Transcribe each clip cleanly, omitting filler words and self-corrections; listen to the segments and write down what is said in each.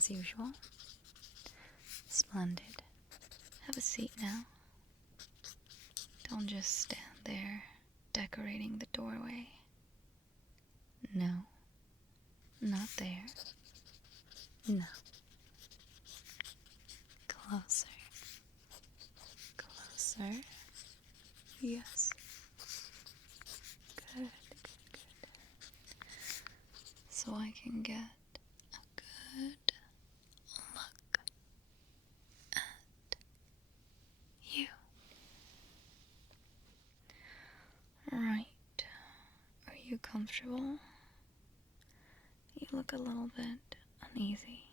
as usual. Splendid. Have a seat now. Don't just stand there decorating the doorway. No, not there. No. Closer. Closer. Yes. Good, good, good. So I can get a good look at you. Right. Are you comfortable? You look a little bit uneasy.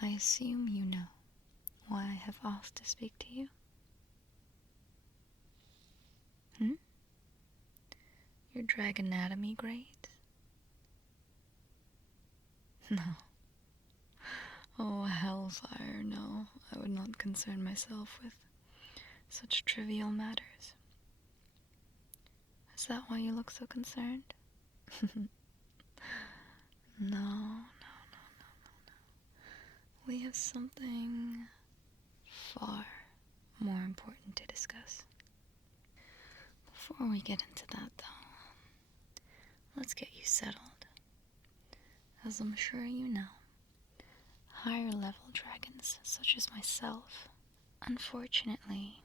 I assume you know why I have asked to speak to you. Your drag anatomy great? No. Oh, hellfire, no. I would not concern myself with such trivial matters. Is that why you look so concerned? No. We have something far more important to discuss. Before we get into that, though, let's get you settled. As I'm sure you know, higher level dragons, such as myself, unfortunately,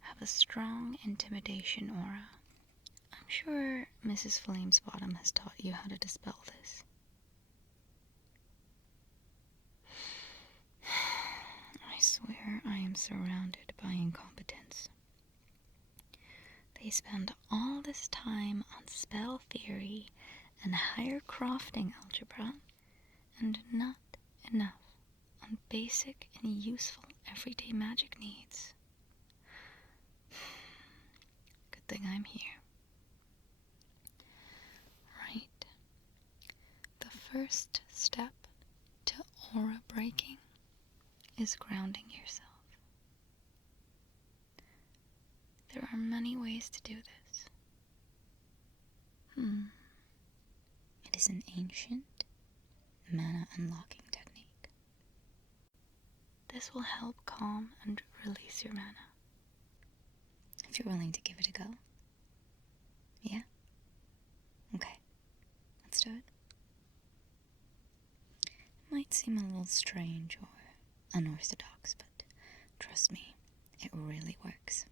have a strong intimidation aura. I'm sure Mrs. Flamesbottom has taught you how to dispel this. I swear I am surrounded by incompetence. They spend all this time on spell theory and higher crafting algebra, and not enough on basic and useful everyday magic needs. Good thing I'm here. Right. The first step to aura breaking is grounding yourself. There are many ways to do this. It is an ancient mana unlocking technique. This will help calm and release your mana. If you're willing to give it a go. Yeah? Okay. Let's do it. It might seem a little strange or unorthodox, but trust me, it really works.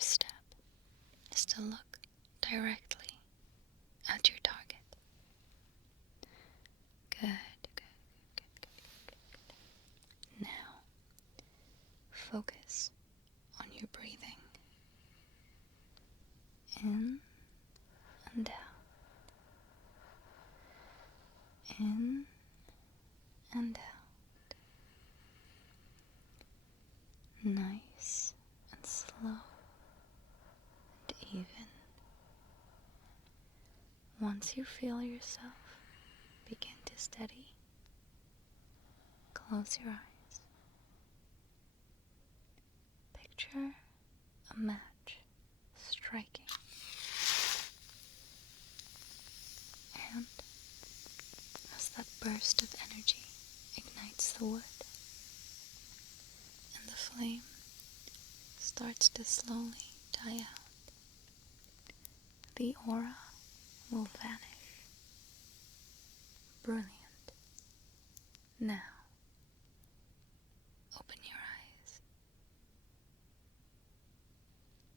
first step is to look directly at your target. Good. Now, focus on your breathing. In and out. In and out. Nice and slow and even. Once you feel yourself begin to steady, close your eyes. Picture a match striking. And as that burst of energy ignites the wood, and the flame starts to slowly die out, the aura will vanish. Brilliant. Now, open your eyes.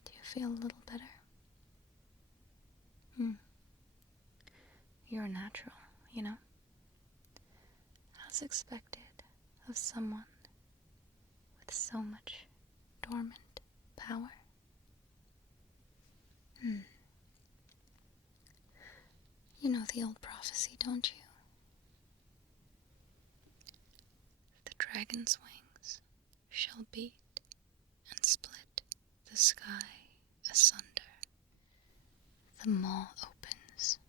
Do you feel a little better? You're natural, you know? As expected of someone with so much dormant power. You know the old prophecy, don't you? The dragon's wings shall beat and split the sky asunder. The maw opens,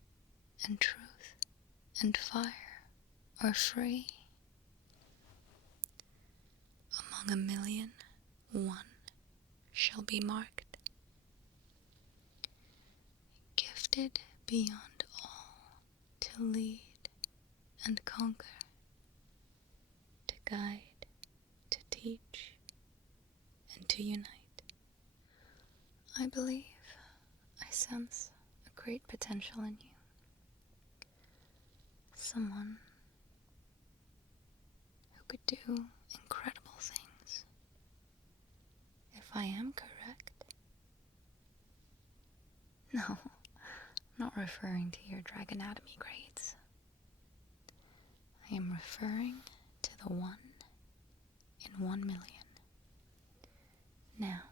and truth and fire are free. Among 1,000,000, one shall be marked, gifted beyond all to lead and conquer, to guide, to teach, and to unite. I believe I sense a great potential in you. Someone who could do incredible things. If I am correct. No, I'm not referring to your dragonatomy grades. I am referring to the 1 in 1,000,000. Now,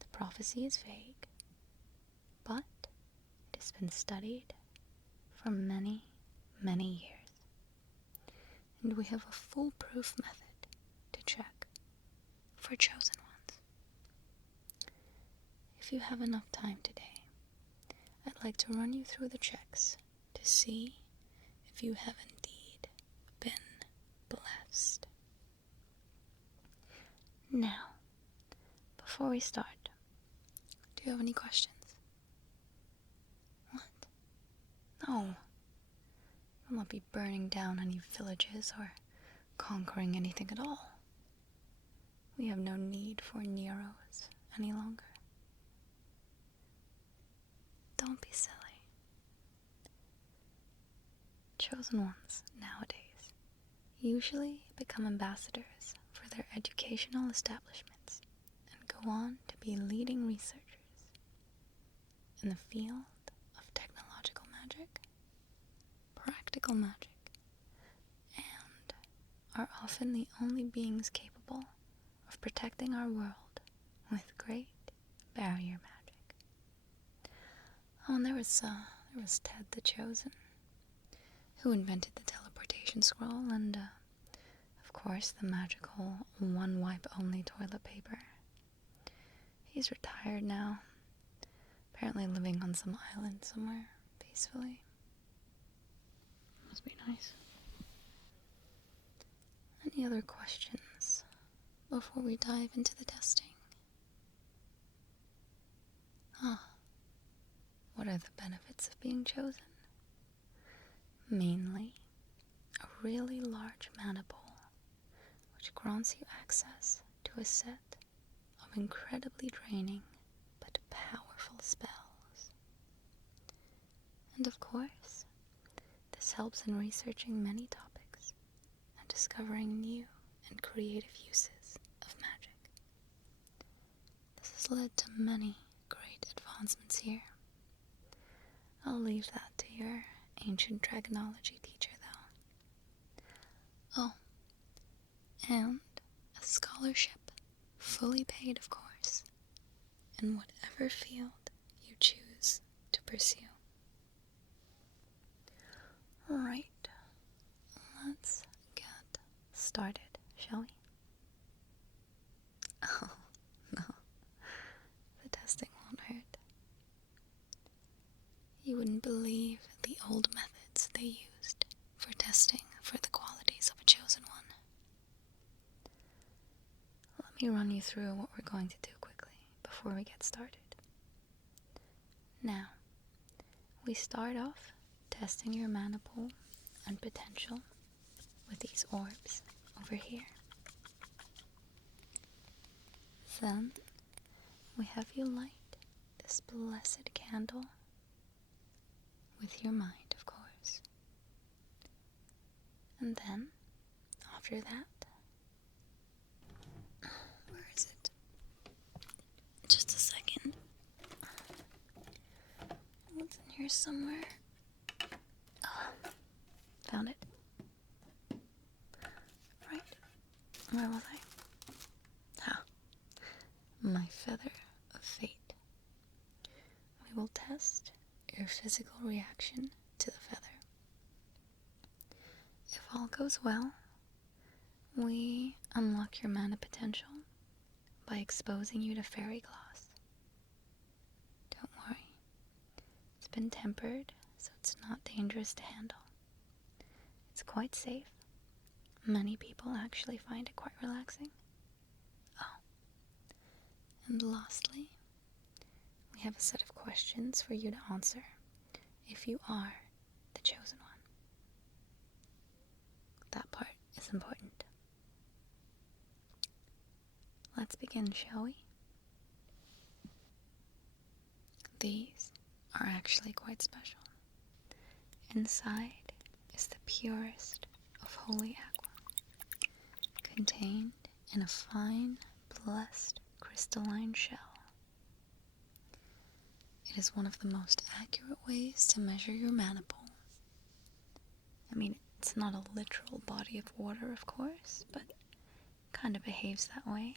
the prophecy is vague, but it has been studied for many, many years. And we have a foolproof method to check for chosen ones. If you have enough time today, I'd like to run you through the checks to see if you have indeed been blessed. Now, before we start, do you have any questions? What? No. I'll not be burning down any villages or conquering anything at all. We have no need for Neros any longer. Don't be silly. Chosen ones nowadays usually become ambassadors for their educational establishments and go on to be leading researchers in the field of technological magic, practical magic, and are often the only beings capable of protecting our world with great barrier magic. Oh, and there was Ted the Chosen, who invented the teleportation scroll and, of course, the magical one-wipe-only toilet paper. He's retired now, apparently living on some island somewhere, peacefully. Must be nice. Any other questions before we dive into the testing? What are the benefits of being chosen? Mainly, a really large mana pool, which grants you access to a set of incredibly draining but powerful spells. And of course, this helps in researching many topics and discovering new and creative uses of magic. This has led to many great advancements here. I'll leave that to your ancient dragonology teacher, though. Oh, and a scholarship, fully paid, of course, in whatever field you choose to pursue. Right, let's get started, shall we? Oh, no, the testing won't hurt. You wouldn't believe the old methods they used for testing for the qualities of a chosen one. Let me run you through what we're going to do quickly before we get started. Now, we start off testing your mana pool and potential with these orbs over here. Then, we have you light this blessed candle with your mind, of course. And then, after that, where is it? Just a second. It's in here somewhere. Oh, found it. Right. Where was I? My feather of fate. We will test your physical reaction to the feather. If all goes well, we unlock your mana potential by exposing you to fairy gloss. Don't worry, it's been tempered, so it's not dangerous to handle. It's quite safe. Many people actually find it quite relaxing. Oh, and lastly, we have a set of questions for you to answer if you are the chosen one. That part is important. Let's begin, shall we? These are actually quite special. Inside is the purest of holy aqua, contained in a fine, blessed, crystalline shell. It is one of the most accurate ways to measure your mana pool. I mean, it's not a literal body of water, of course, but it kind of behaves that way.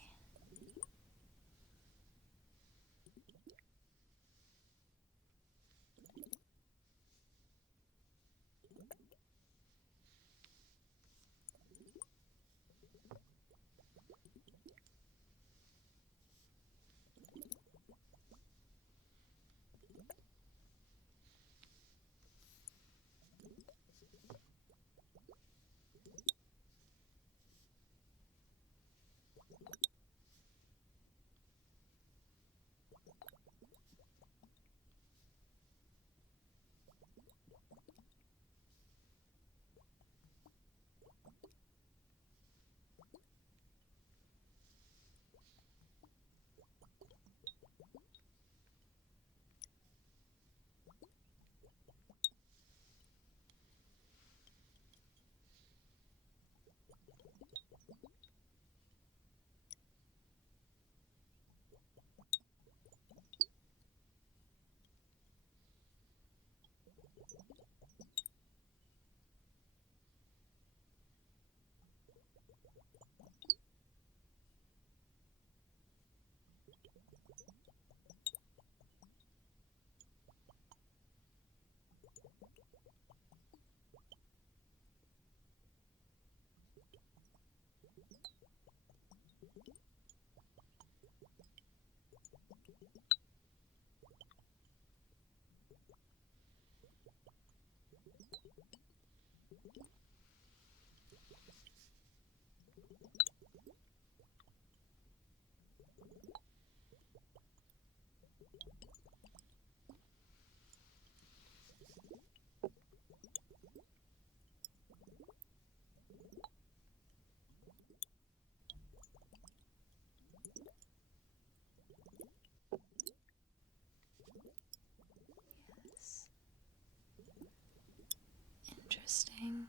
Interesting,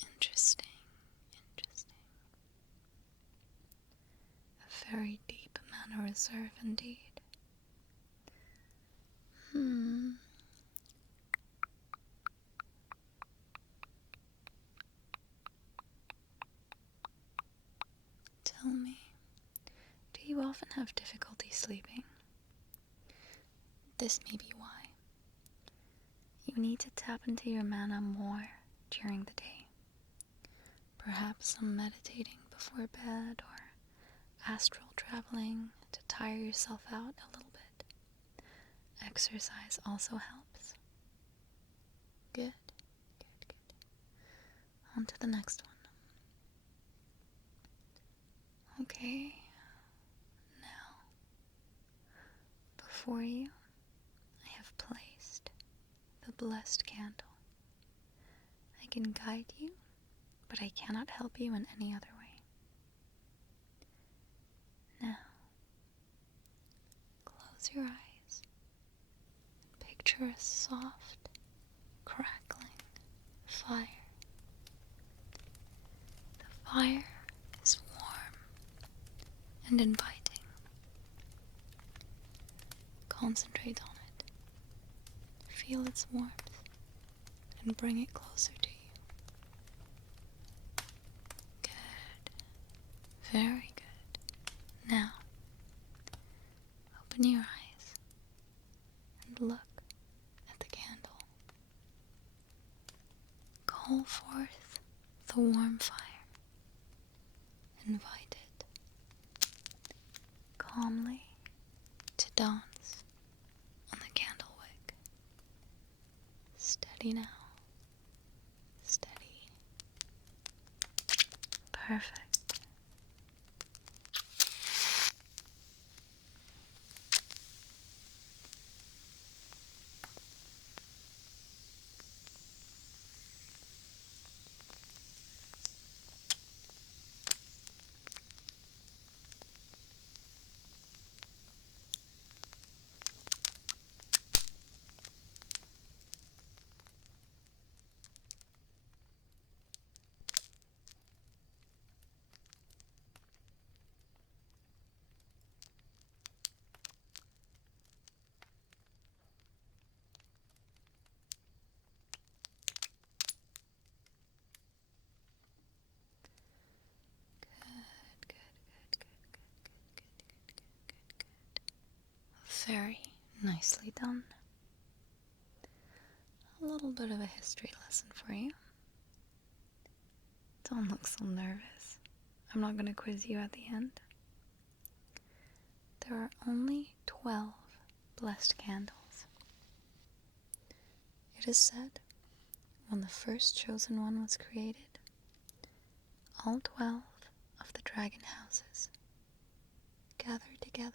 interesting, interesting. A very deep manner deserve indeed. Tell me, do you often have difficulty sleeping? This may be why. You need to tap into your mana more during the day. Perhaps some meditating before bed or astral traveling to tire yourself out a little bit. Exercise also helps. Good. On to the next one. Okay, now, before you, I have placed the blessed candle. I can guide you, but I cannot help you in any other way. Now, close your eyes and picture a soft, crackling fire. The fire is warm and inviting. Concentrate on it. Feel its warmth and bring it closer to you. Good. Very good. Now, open your eyes and look at the candle. Call forth the warm fire. Invite it calmly to dance on the candle wick. Steady now. Steady. Perfect. Very nicely done. A little bit of a history lesson for you. Don't look so nervous. I'm not going to quiz you at the end. There are only 12 blessed candles. It is said, when the first chosen one was created, all 12 of the dragon houses gathered together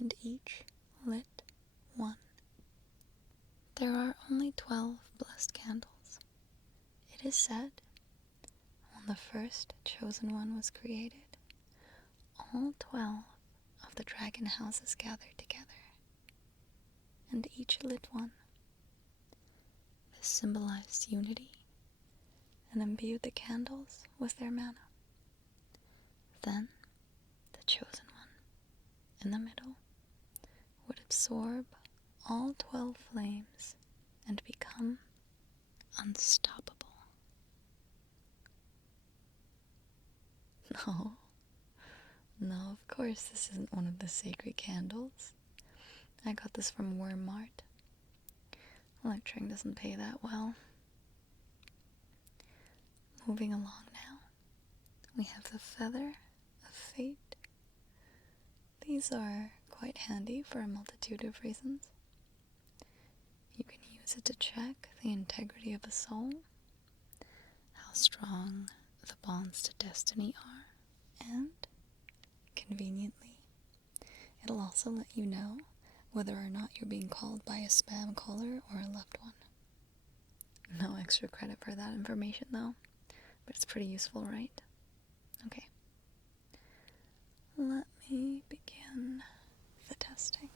and each lit one. There are only 12 blessed candles. It is said, when the first chosen one was created, all 12 of the dragon houses gathered together, and each lit one. This symbolized unity and imbued the candles with their mana. Then, the chosen one, in the middle, would absorb all 12 flames and become unstoppable. No, of course this isn't one of the sacred candles. I got this from Walmart. Lecturing doesn't pay that well. Moving along now, we have the Feather of Fate. These are quite handy for a multitude of reasons. You can use it to check the integrity of a soul, how strong the bonds to destiny are, and, conveniently, it'll also let you know whether or not you're being called by a spam caller or a loved one. No extra credit for that information though, but it's pretty useful, right? Okay. Let me begin the testing.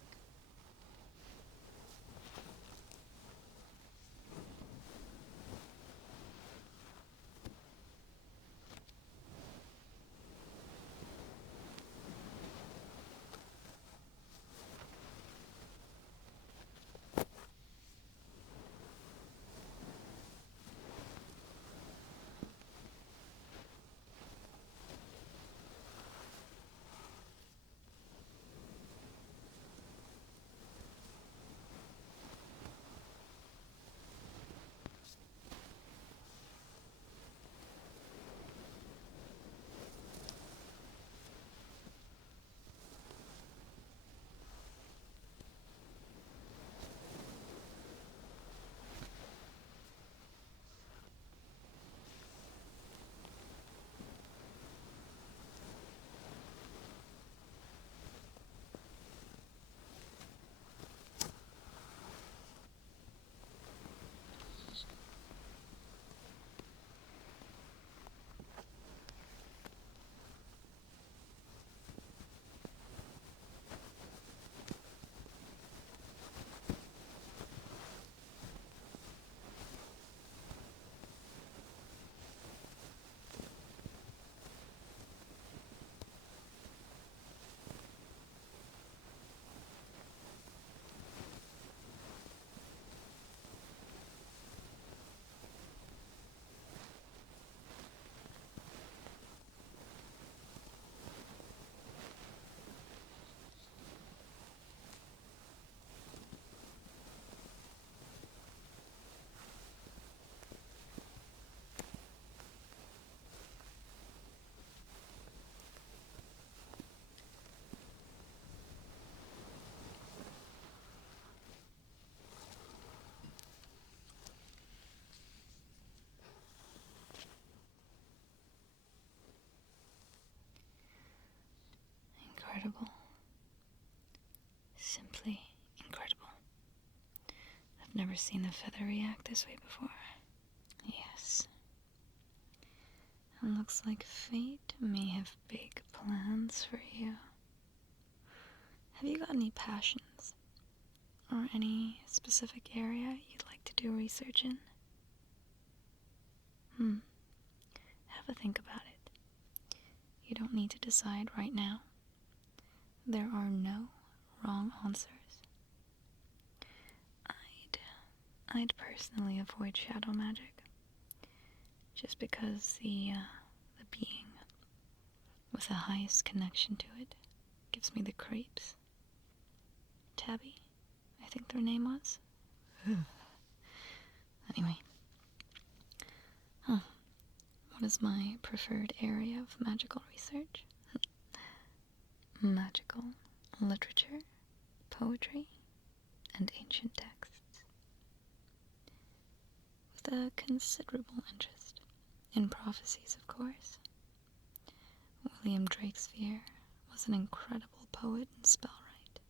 incredible. Simply incredible. I've never seen a feather react this way before. Yes. It looks like fate may have big plans for you. Have you got any passions? Or any specific area you'd like to do research in? Have a think about it. You don't need to decide right now. There are no wrong answers. I'd personally avoid shadow magic, just because the being with the highest connection to it gives me the creeps. Tabby, I think their name was. Anyway. What is my preferred area of magical research? Magical literature, poetry, and ancient texts. With a considerable interest in prophecies, of course. William Shakespeare was an incredible poet and spellwright.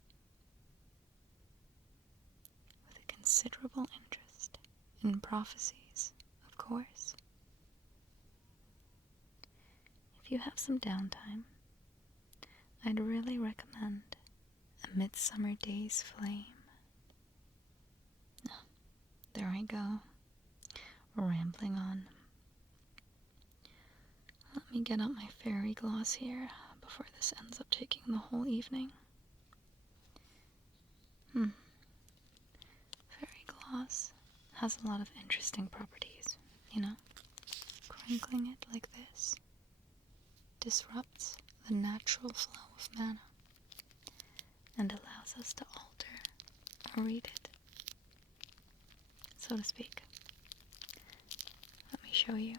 With a considerable interest in prophecies, of course. If you have some downtime, I'd really recommend A Midsummer Day's Flame. Oh, there I go, rambling on. Let me get out my fairy gloss here before this ends up taking the whole evening. Fairy gloss has a lot of interesting properties, you know? Crinkling it like this disrupts the natural flow of mana and allows us to alter or read it, so to speak. Let me show you.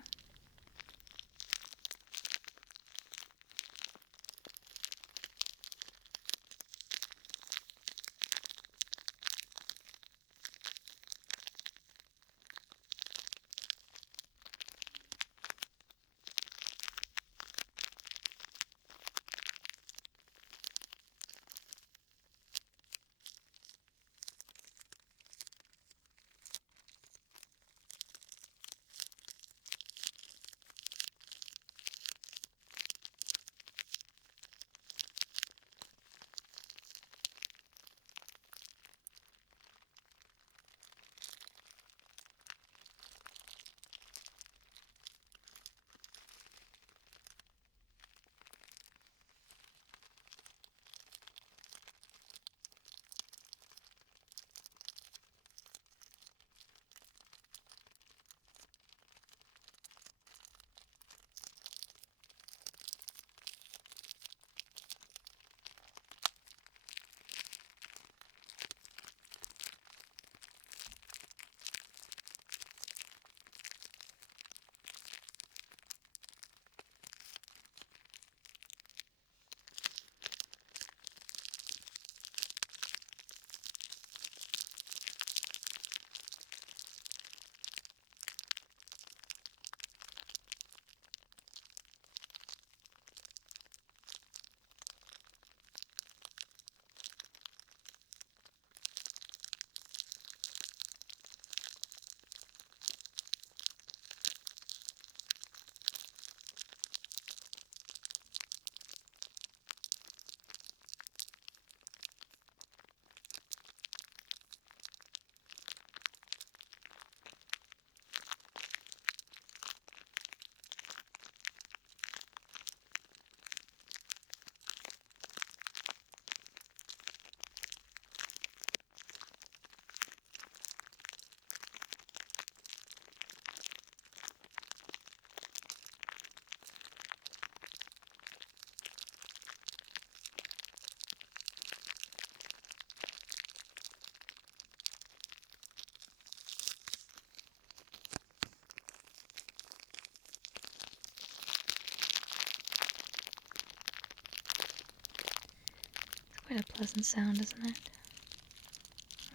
Quite a pleasant sound, isn't it?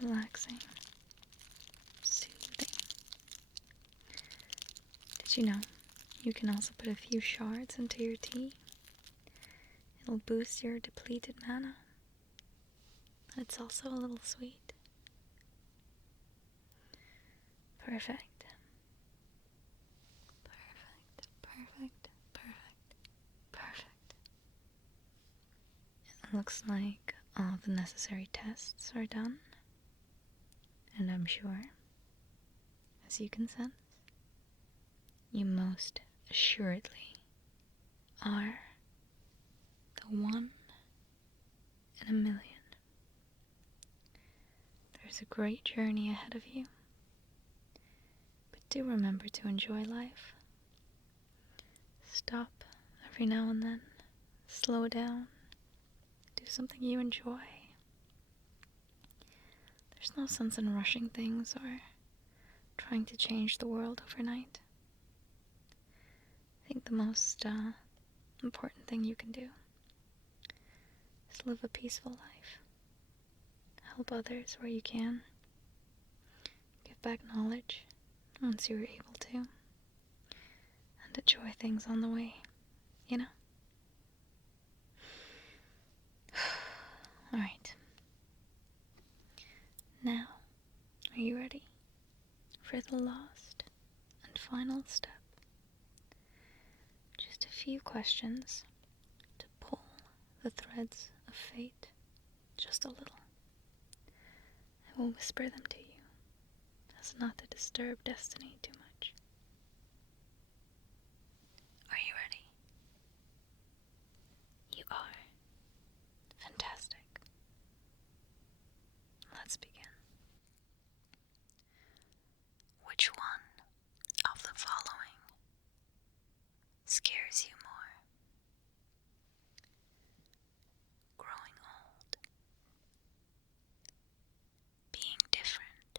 Relaxing. Soothing. Did you know you can also put a few shards into your tea It'll boost your depleted mana. It's also a little sweet. Perfect. Perfect, perfect, perfect, perfect. It looks like all the necessary tests are done. And I'm sure, as you can sense, you most assuredly are the one in a million. There's a great journey ahead of you, but do remember to enjoy life. Stop every now and then, slow down, do something you enjoy. There's no sense in rushing things or trying to change the world overnight. I think the most important thing you can do is live a peaceful life. Help others where you can. Give back knowledge once you're able to. And enjoy things on the way, you know? Alright. Now, are you ready for the last and final step? Just a few questions to pull the threads of fate just a little. I will whisper them to you as not to disturb destiny too much. Are you ready? You are. Fantastic. Let's begin. Which one of the following scares you more? Growing old, being different,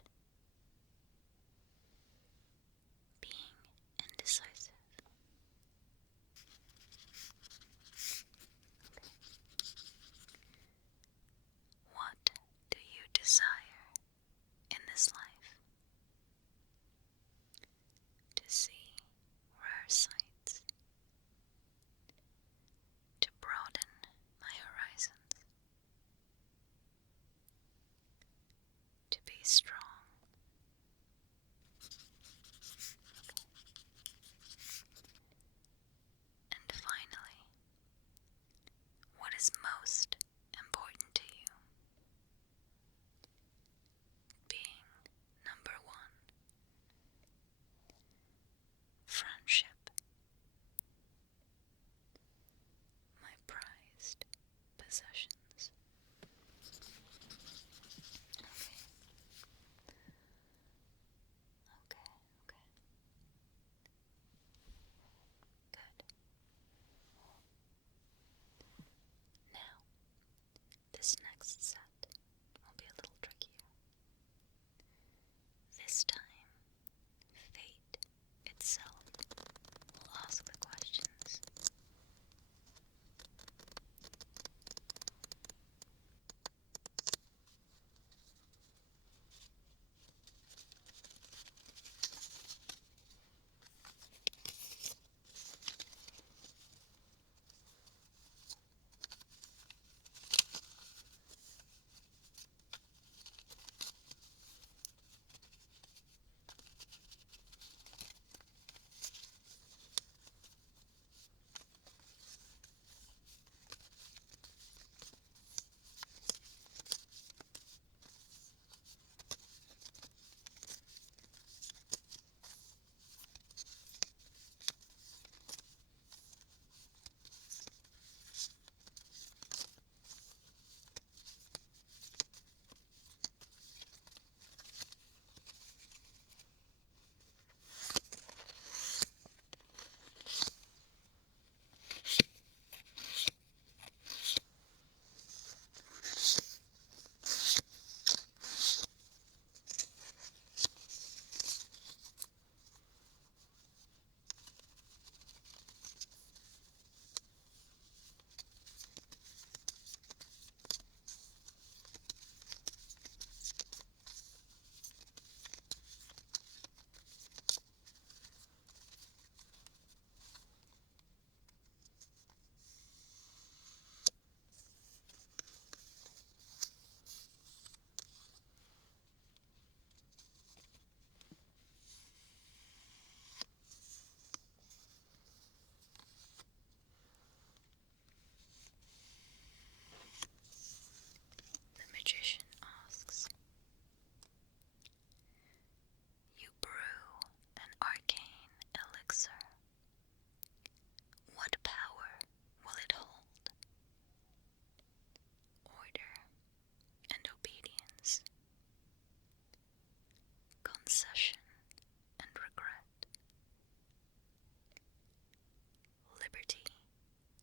liberty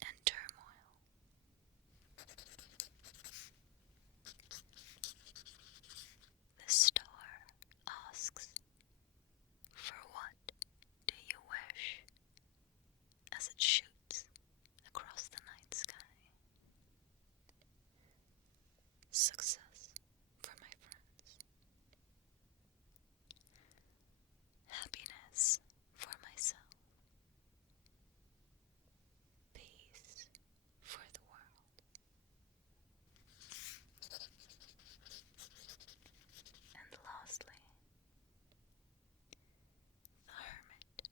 and turmoil. The star asks, "For what do you wish?" as it shoots across the night sky. Success for my friends. Happiness for myself. Peace for the world. And lastly, the hermit.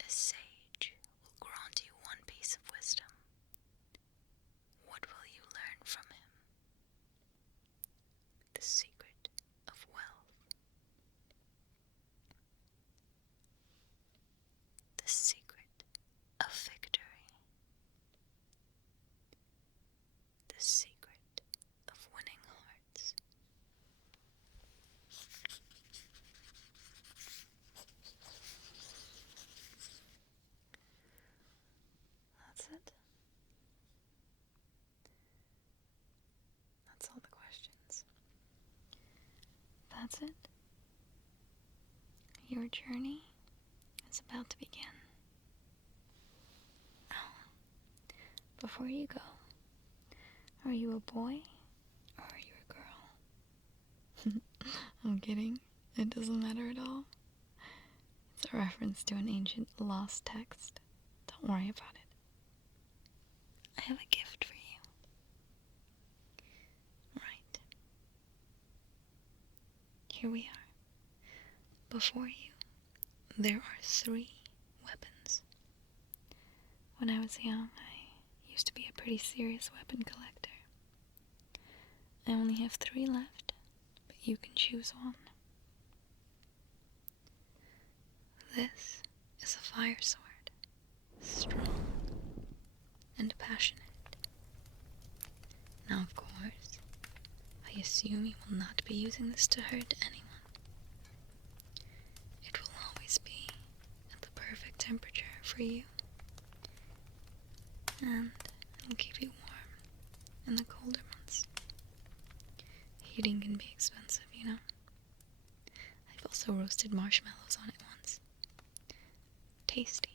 A sage will grant you one piece of wisdom. What will you learn from him? The secret of wealth. The secret of victory. The secret of winning hearts. That's it. That's all the questions. That's it. Your journey is about to begin. Oh, before you go, are you a boy or are you a girl? I'm kidding. It doesn't matter at all. It's a reference to an ancient lost text. Don't worry about it. I have a gift for you. Right. Here we are. Before you, there are 3 weapons. When I was young, I used to be a pretty serious weapon collector. I only have 3 left, but you can choose one. This is a fire sword, strong and passionate. Now, of course, I assume you will not be using this to hurt anyone. It will always be at the perfect temperature for you, and it'll keep you warm in the colder months. Heating can be expensive, you know. I've also roasted marshmallows on it once. Tasty.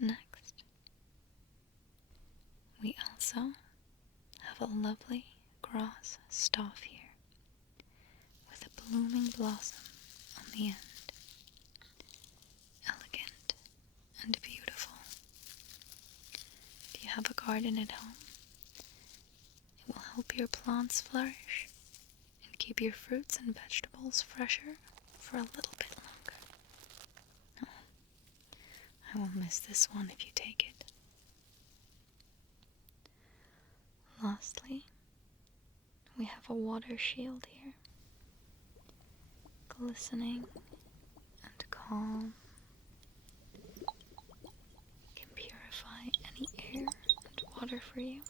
Next, we also have a lovely grass staff here with a blooming blossom on the end. Elegant and beautiful. If you have a garden at home, it will help your plants flourish and keep your fruits and vegetables fresher for a little bit longer. Oh, I won't miss this one if you take it. Lastly, we have a water shield here. Glistening and calm. Can purify any air and water for you.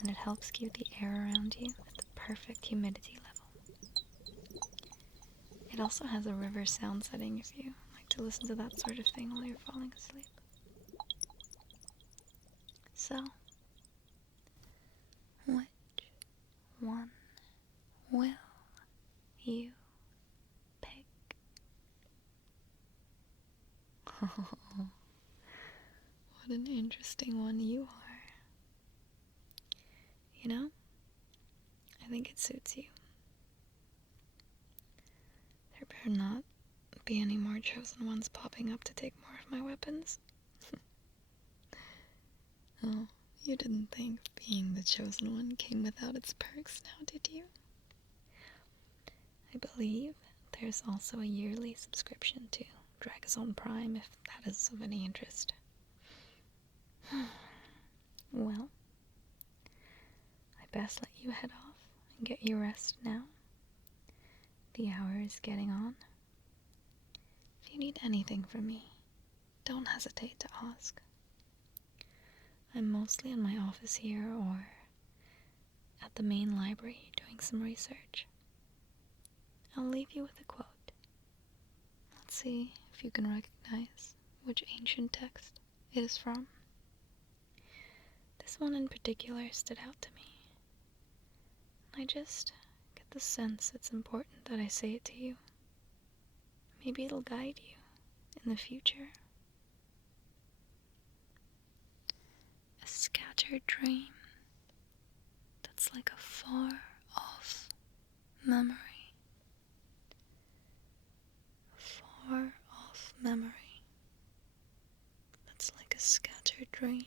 And it helps keep the air around you at the perfect humidity level. It also has a river sound setting if you like to listen to that sort of thing while you're falling asleep. So, which one will you pick? Oh, what an interesting one you are. You know, I think it suits you. There better not be any more chosen ones popping up to take more of my weapons. Oh, you didn't think being the chosen one came without its perks now, did you? I believe there's also a yearly subscription to Dragazone Prime if that is of any interest. Well, I best let you head off and get your rest now. The hour is getting on. If you need anything from me, don't hesitate to ask. I'm mostly in my office here or at the main library doing some research. I'll leave you with a quote. Let's see if you can recognize which ancient text it is from. This one in particular stood out to me. I just get the sense it's important that I say it to you. Maybe it'll guide you in the future. A scattered dream that's like a far-off memory. A far-off memory that's like a scattered dream.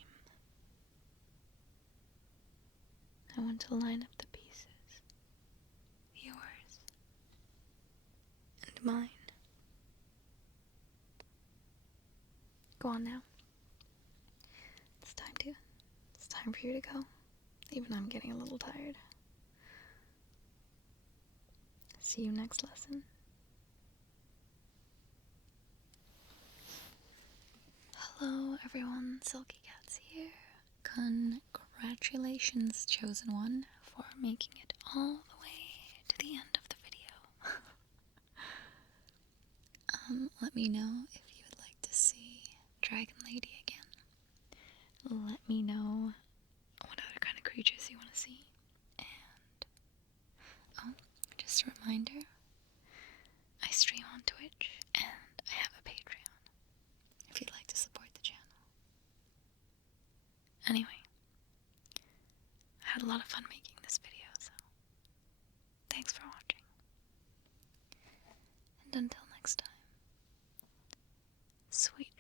I want to line up the pieces. Yours and mine. Go on now. It's time for you to go. Even I'm getting a little tired. See you next lesson. Hello everyone, Sulkycats here. Congratulations, chosen one, for making it all the way to the end of the video. Let me know if you would like to see Dragon Lady again. Let me know what other kind of creatures you want to see. And, just a reminder, I stream on Twitch and I have a Patreon if you'd like to support the channel. Anyway, I had a lot of fun making this video, so thanks for watching. And until next time, sweet